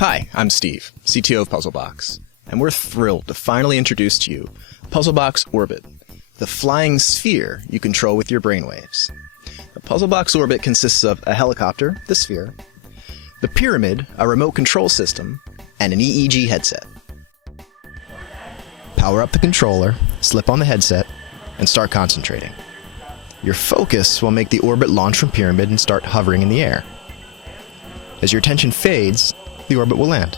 Hi, I'm Steve, CTO of Puzzlebox, and we're thrilled to finally introduce to you Puzzlebox Orbit, the flying sphere you control with your brainwaves. The Puzzlebox Orbit consists of a helicopter, the sphere, the pyramid, a remote control system, and an EEG headset. Power up the controller, slip on the headset, and start concentrating. Your focus will make the orbit launch from pyramid and start hovering in the air. As your attention fades, the orbit will land.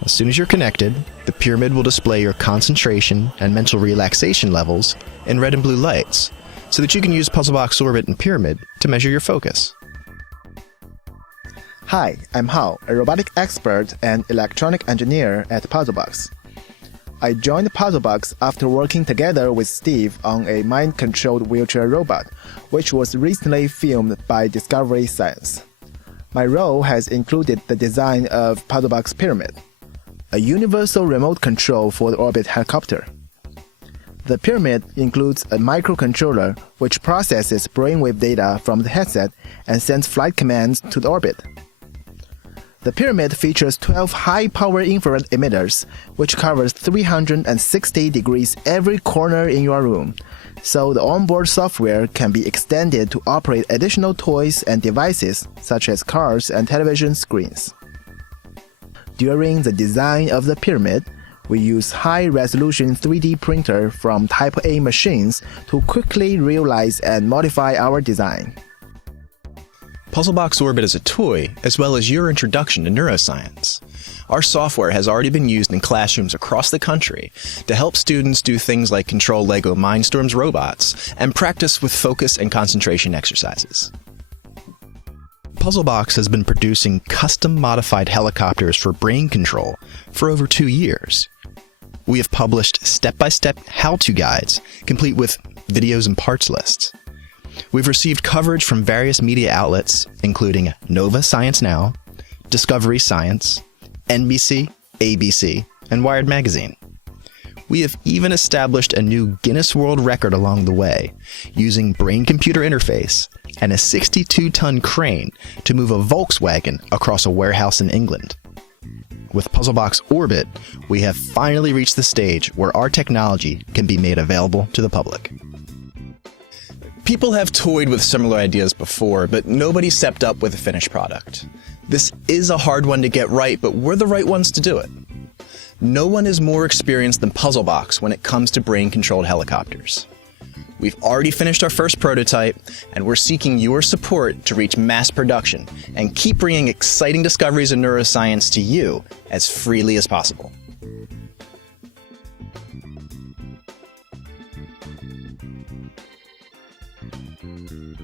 As soon as you're connected, the pyramid will display your concentration and mental relaxation levels in red and blue lights, so that you can use Puzzlebox Orbit and Pyramid to measure your focus. Hi, I'm Hao, a robotic expert and electronic engineer at Puzzlebox. I joined Puzzlebox after working together with Steve on a mind-controlled wheelchair robot, which was recently filmed by Discovery Science. My role has included the design of Puzzlebox Pyramid, a universal remote control for the Orbit helicopter. The Pyramid includes a microcontroller which processes brainwave data from the headset and sends flight commands to the orbit. The Pyramid features 12 high-power infrared emitters, which covers 360 degrees every corner in your room, so the onboard software can be extended to operate additional toys and devices such as cars and television screens. During the design of the Pyramid, we use high-resolution 3D printer from Type A machines to quickly realize and modify our design. Puzzlebox Orbit is a toy, as well as your introduction to neuroscience. Our software has already been used in classrooms across the country to help students do things like control LEGO Mindstorm's robots and practice with focus and concentration exercises. Puzzlebox has been producing custom-modified helicopters for brain control for over 2 years. We have published step-by-step how-to guides, complete with videos and parts lists. We've received coverage from various media outlets, including Nova Science Now, Discovery Science, NBC, ABC, and Wired Magazine. We have even established a new Guinness World Record along the way, using brain-computer interface and a 62-ton crane to move a Volkswagen across a warehouse in England. With Puzzlebox Orbit, we have finally reached the stage where our technology can be made available to the public. People have toyed with similar ideas before, but nobody stepped up with a finished product. This is a hard one to get right, but we're the right ones to do it. No one is more experienced than Puzzlebox when it comes to brain-controlled helicopters. We've already finished our first prototype, and we're seeking your support to reach mass production and keep bringing exciting discoveries in neuroscience to you as freely as possible.